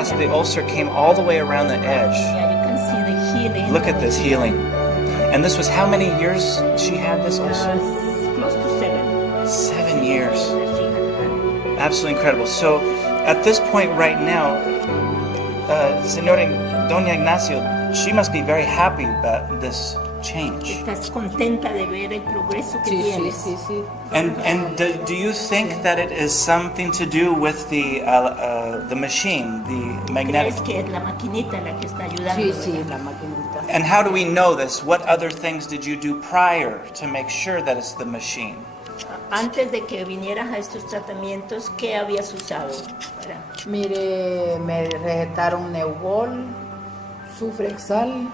past, the ulcer came all the way around the edge. Yeah, you can see the healing. Look at this healing. And this was how many years she had this ulcer? Close to 7. 7 years. That she had had. Absolutely incredible. So at this point right now, Señora Doña Ignacio, she must be very happy about this change. Estás contenta de ver el progreso que Sí, sí, tienes. sí, sí. And do you think that it is something to do with the machine, the magnetic? ¿Crees que es la maquinita la que está ayudando? Sí, sí, ¿verdad? la maquinita. And how do we know this? What other things did you do prior to make sure that it's the machine? Antes de que vinieras a estos tratamientos, ¿qué habías usado? Mire, me recetaron Neubol, Sufrexal,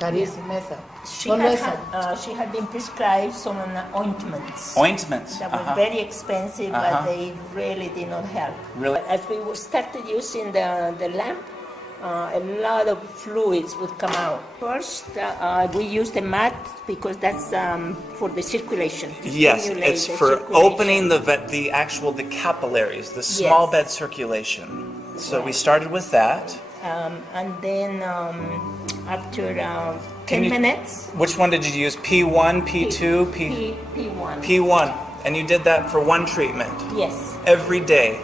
Carismesa. She had been prescribed some ointments. Ointments. That were very expensive, but they really did not help. Really? As we started using the lamp, a lot of fluids would come out. First, we use the mat because that's for the circulation. to Yes, stimulate it's the for circulation. opening the capillaries, the small Yes. bed circulation. So we started with that. And then after 10 Can you- minutes, Which one did you use? P1, P2, P1. P1. And you did that for one treatment Yes. every day.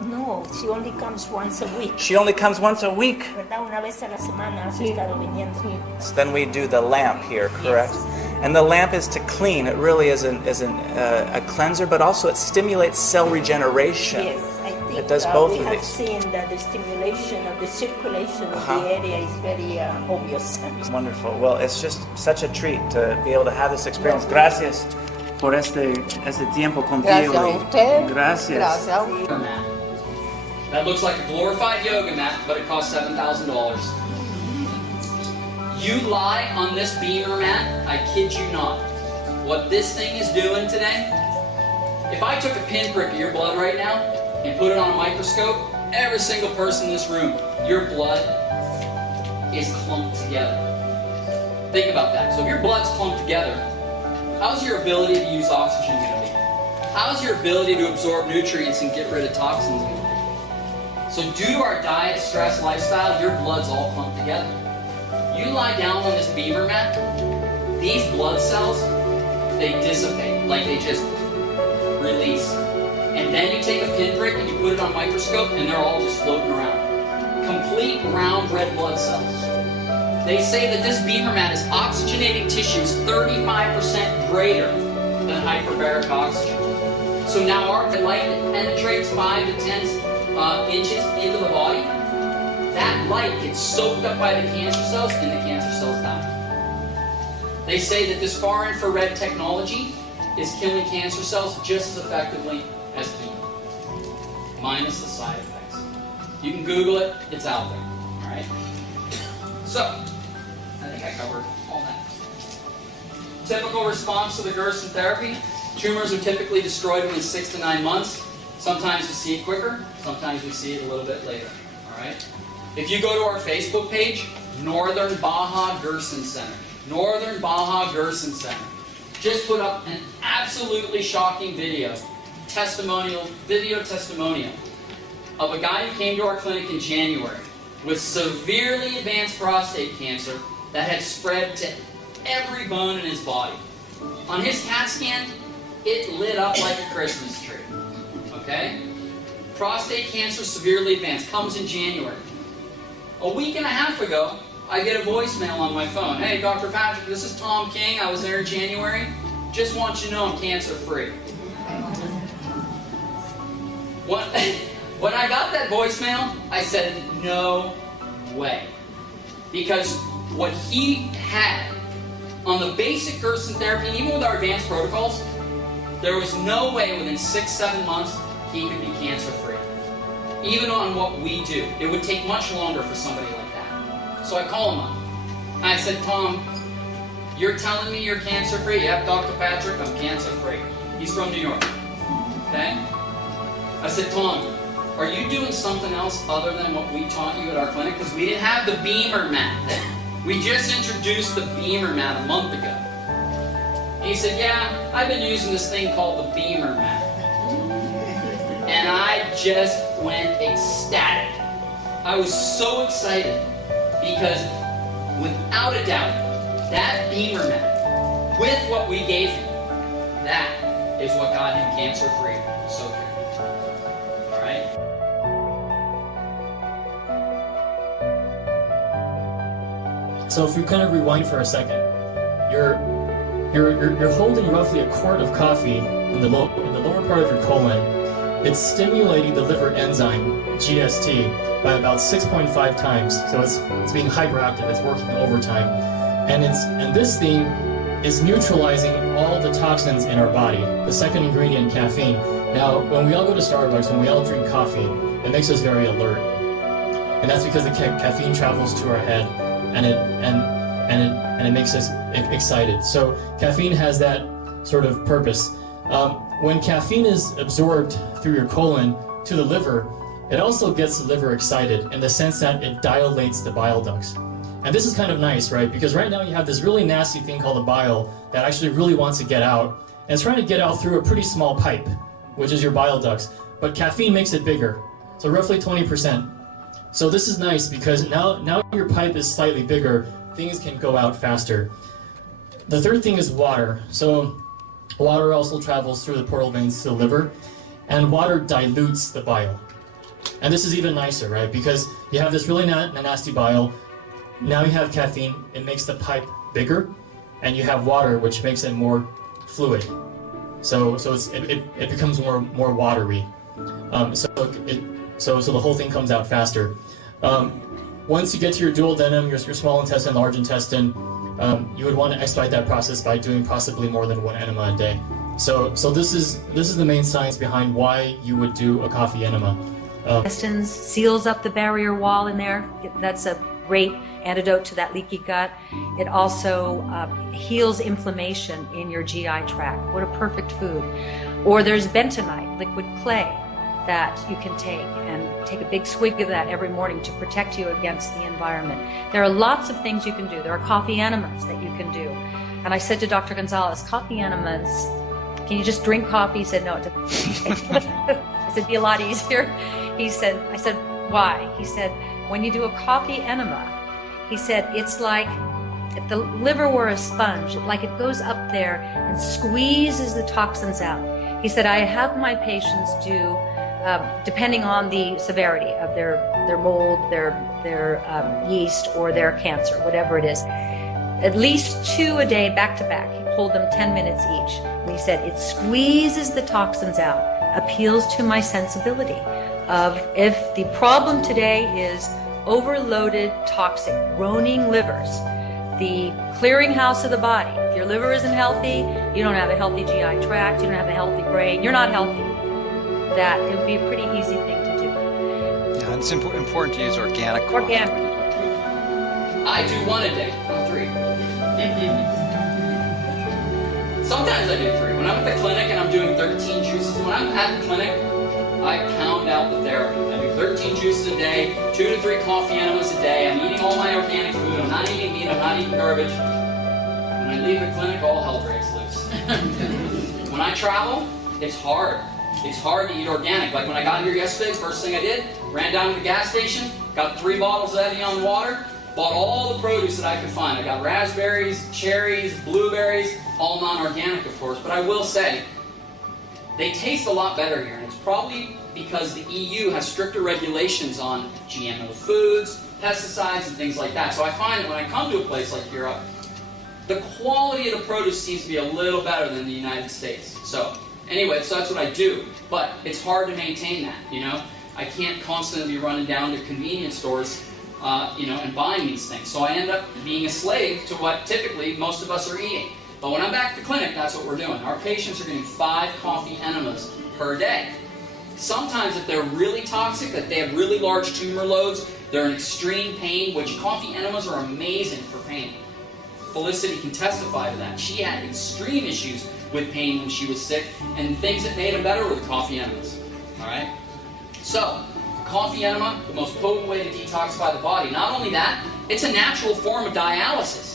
No, she only comes once a week. She only comes once a week. ¿Verdad? Una vez a la semana has estado viniendo. So then we do the lamp here, correct? Yes. And the lamp is to clean. It really is a cleanser, but also it stimulates cell regeneration. Yes, I think It does both we of have these. seen that the stimulation of the circulation of Uh-huh. the area is very obvious. Wonderful. Well, it's just such a treat to be able to have this experience. Gracias por este tiempo contigo. Gracias a usted. Gracias. Gracias a Yoga mat. That looks like a glorified yoga mat, but it costs $7,000. You lie on this beamer mat, I kid you not. What this thing is doing today, if I took a pinprick of your blood right now and put it on a microscope, every single person in this room, your blood is clumped together. Think about that. So if your blood's clumped together, how's your ability to use oxygen going to be? How's your ability to absorb nutrients and get rid of toxins going to be? So due to our diet, stress, lifestyle, your blood's all clumped together. You lie down on this beamer mat, these blood cells, they dissipate, like they just release. And then you take a pinprick and you put it on a microscope and they're all just floating around. Complete round red blood cells. They say that this beamer mat is oxygenating tissues 35% greater than hyperbaric oxygen. So now our light that penetrates 5 to 10 inches into the body, that light gets soaked up by the cancer cells and the cancer cells die. They say that this far infrared technology is killing cancer cells just as effectively as chemo, minus the side effects. You can Google it, it's out there, all right? So, I think I covered all that. Typical response to the Gerson therapy, tumors are typically destroyed within 6 to 9 months. Sometimes we see it quicker, sometimes we see it a little bit later, all right? If you go to our Facebook page, Northern Baja Gerson Center, Northern Baja Gerson Center, just put up an absolutely shocking video testimonial of a guy who came to our clinic in January with severely advanced prostate cancer that had spread to every bone in his body. On his CAT scan, it lit up like a Christmas tree. Okay? Prostate cancer severely advanced, comes in January. A week and a half ago, I get a voicemail on my phone. Hey, Dr. Patrick, this is Tom King. I was there in January. Just want you to know I'm cancer-free. When I got that voicemail, I said, no way. Because what he had on the basic Gerson therapy, even with our advanced protocols, there was no way within 6-7 months he could be cancer-free. Even on what we do. It would take much longer for somebody like that. So I call him up. And I said, Tom, you're telling me you're cancer-free? Yep, Dr. Patrick, I'm cancer-free. He's from New York. Okay? I said, Tom, are you doing something else other than what we taught you at our clinic? Because we didn't have the beamer mat then. We just introduced the beamer mat a month ago. And he said, yeah, I've been using this thing called the beamer mat. And I just went ecstatic. I was so excited because without a doubt, that Beamer mat, with what we gave him, that is what got him cancer-free so quickly. All right? So if we kind of rewind for a second, you're holding roughly a quart of coffee in the lower part of your colon. It's stimulating the liver enzyme GST by about 6.5 times. So it's being hyperactive. It's working overtime, and this thing is neutralizing all the toxins in our body. The second ingredient, caffeine. Now, when we all go to Starbucks, when we all drink coffee, it makes us very alert, and that's because the caffeine travels to our head, and it makes us excited. So caffeine has that sort of purpose. When caffeine is absorbed through your colon to the liver, it also gets the liver excited in the sense that it dilates the bile ducts. And this is kind of nice, right? Because right now you have this really nasty thing called the bile that actually really wants to get out. And it's trying to get out through a pretty small pipe, which is your bile ducts. But caffeine makes it bigger, so roughly 20%. So this is nice because now your pipe is slightly bigger, things can go out faster. The third thing is water. So water also travels through the portal veins to the liver, and water dilutes the bile. And this is even nicer, right? Because you have this really nasty bile, now you have caffeine, it makes the pipe bigger, and you have water, which makes it more fluid. So it becomes more watery. So the whole thing comes out faster. Once you get to your duodenum, your small intestine, large intestine, you would want to expedite that process by doing possibly more than one enema a day. So this is the main science behind why you would do a coffee enema. Intestines seals up the barrier wall in there. That's a great antidote to that leaky gut. It also heals inflammation in your GI tract. What a perfect food. Or there's bentonite, liquid clay, that you can take a big swig of that every morning to protect you against the environment. There are lots of things you can do. There are coffee enemas that you can do. And I said to Dr. Gonzalez, coffee enemas, can you just drink coffee? He said, no, it doesn't. I said, it'd be a lot easier. I said, why? He said, when you do a coffee enema, he said, it's like if the liver were a sponge, like it goes up there and squeezes the toxins out. He said, I have my patients do, depending on the severity of their mold, their yeast, or their cancer, whatever it is, at least 2 a day back to back. He hold them 10 minutes each. And he said, it squeezes the toxins out, appeals to my sensibility of if the problem today is overloaded, toxic, groaning livers, the clearinghouse of the body. If your liver isn't healthy, you don't have a healthy GI tract, you don't have a healthy brain, you're not healthy. That it would be a pretty easy thing to do. Yeah, it's important to use organic coffee. Organic. I do 1 a day, not 3. Sometimes I do 3. When I'm at the clinic and I'm doing 13 juices, when I'm at the clinic, I pound out the therapy. I do 13 juices a day, 2 to 3 coffee enemas a day. I'm eating all my organic food. I'm not eating meat. I'm not eating garbage. When I leave the clinic, all hell breaks loose. When I travel, it's hard. It's hard to eat organic. Like when I got here yesterday, first thing I did, ran down to the gas station, got 3 bottles of Evian water, bought all the produce that I could find. I got raspberries, cherries, blueberries, all non-organic, of course. But I will say, they taste a lot better here, and it's probably because the EU has stricter regulations on GMO foods, pesticides, and things like that. So I find that when I come to a place like Europe, the quality of the produce seems to be a little better than the United States. So anyway, so that's what I do. But it's hard to maintain that, you know? I can't constantly be running down to convenience stores, and buying these things. So I end up being a slave to what typically most of us are eating. But when I'm back at the clinic, that's what we're doing. Our patients are getting 5 coffee enemas per day. Sometimes if they're really toxic, that they have really large tumor loads, they're in extreme pain, which coffee enemas are amazing for pain. Felicity can testify to that. She had extreme issues with pain when she was sick, and things that made them better were the coffee enemas. All right? So, coffee enema, the most potent way to detoxify the body. Not only that, it's a natural form of dialysis.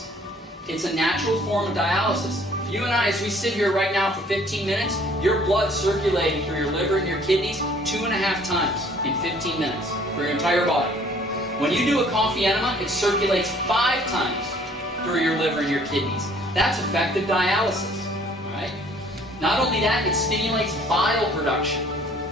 It's a natural form of dialysis. You and I, as we sit here right now for 15 minutes, your blood's circulating through your liver and your kidneys 2.5 times in 15 minutes for your entire body. When you do a coffee enema, it circulates 5 times through your liver and your kidneys. That's effective dialysis, right? Not only that, it stimulates bile production.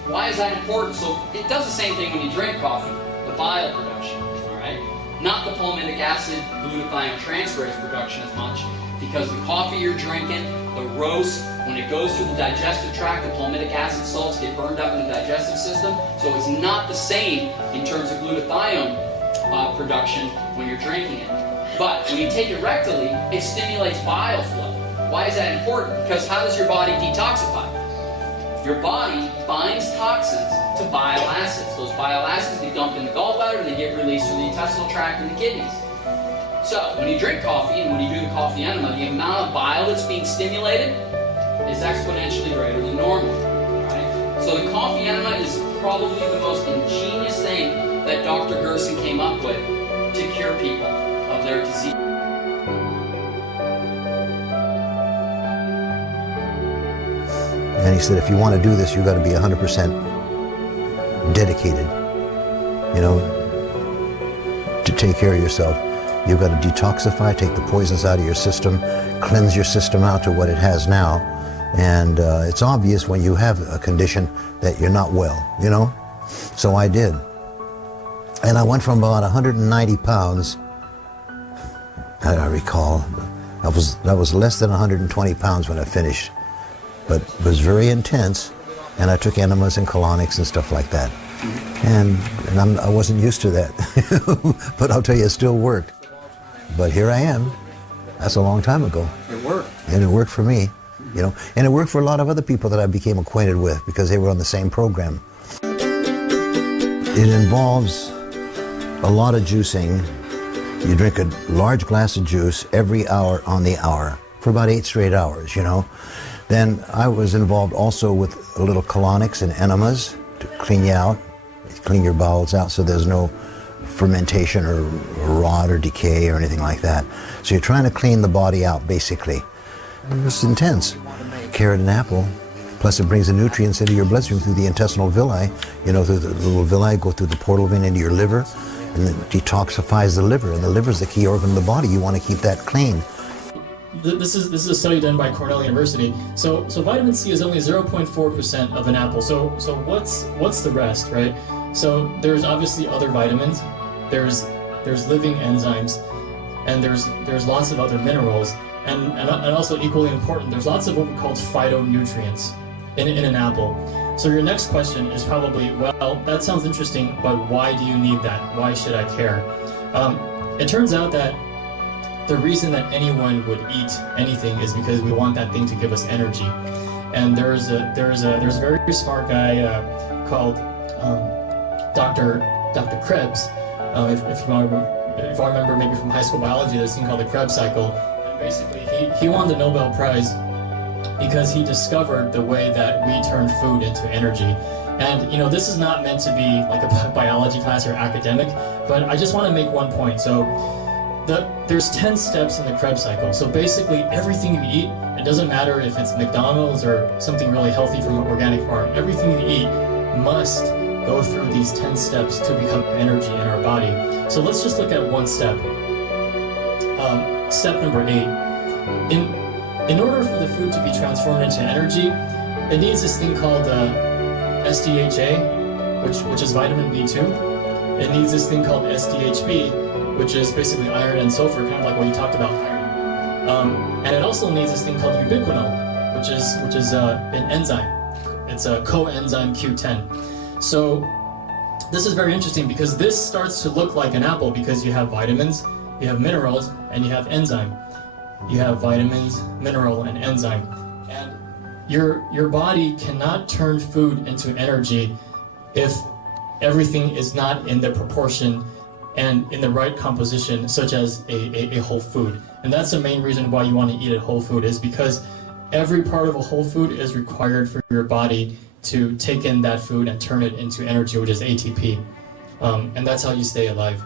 Why is that important? So it does the same thing when you drink coffee, the bile production, all right? Not the palmitic acid glutathione transferase production as much, because the coffee you're drinking, the roast, when it goes through the digestive tract, the palmitic acid salts get burned up in the digestive system, so it's not the same in terms of glutathione production when you're drinking it. But when you take it rectally, it stimulates bile flow. Why is that important? Because how does your body detoxify? Your body binds toxins to bile acids. Those bile acids get dumped in the gallbladder and they get released through the intestinal tract and the kidneys. So when you drink coffee and when you do the coffee enema, the amount of bile that's being stimulated is exponentially greater than normal. Right? So the coffee enema is probably the most ingenious thing that Dr. Gerson came up with to cure people of their disease. And he said, if you want to do this, you've got to be 100% dedicated, to take care of yourself. You've got to detoxify, take the poisons out of your system, cleanse your system out to what it has now. And it's obvious when you have a condition that you're not well, So I did. And I went from about 190 pounds, I recall, I was less than 120 pounds when I finished. But it was very intense, and I took enemas and colonics and stuff like that. And I wasn't used to that, but I'll tell you, it still worked. But here I am. That's a long time ago. It worked. And it worked for me, and it worked for a lot of other people that I became acquainted with because they were on the same program. It involves a lot of juicing. You drink a large glass of juice every hour on the hour for about 8 straight hours, Then I was involved also with a little colonics and enemas to clean you out, clean your bowels out so there's no fermentation or rot or decay or anything like that. So you're trying to clean the body out, basically. It was intense. Carrot and apple, plus it brings the nutrients into your bloodstream through the intestinal villi, through the little villi, go through the portal vein into your liver, and it detoxifies the liver, and the liver is the key organ of the body. You want to keep that clean. This is a study done by Cornell University. So vitamin C is only 0.4% of an apple. So what's the rest, right? So there's obviously other vitamins. There's living enzymes, and there's lots of other minerals, and also equally important, there's lots of what we call phytonutrients in an apple. So your next question is probably, well, that sounds interesting, but why do you need that? Why should I care? It turns out that the reason that anyone would eat anything is because we want that thing to give us energy. And there's a very smart guy called Dr. Krebs. If I remember maybe from high school biology, there's a thing called the Krebs cycle. And basically, he won the Nobel Prize because he discovered the way that we turn food into energy. And this is not meant to be like a biology class or academic, but I just want to make one point. So there's 10 steps in the Krebs cycle. So basically everything you eat, it doesn't matter if it's McDonald's or something really healthy from an organic farm, everything you eat must go through these 10 steps to become energy in our body. So let's just look at one step. Step number 8. In order for the food to be transformed into energy, it needs this thing called SDHA, which is vitamin B2. It needs this thing called SDHB, which is basically iron and sulfur, kind of like what you talked about, iron. And it also needs this thing called ubiquinol, which is an enzyme. It's a coenzyme Q10. So this is very interesting because this starts to look like an apple because you have vitamins, you have minerals, and you have enzyme. You have vitamins, mineral, and enzyme. And your body cannot turn food into energy if everything is not in the proportion and in the right composition, such as a whole food. And that's the main reason why you want to eat a whole food, is because every part of a whole food is required for your body to take in that food and turn it into energy, which is ATP. And that's how you stay alive.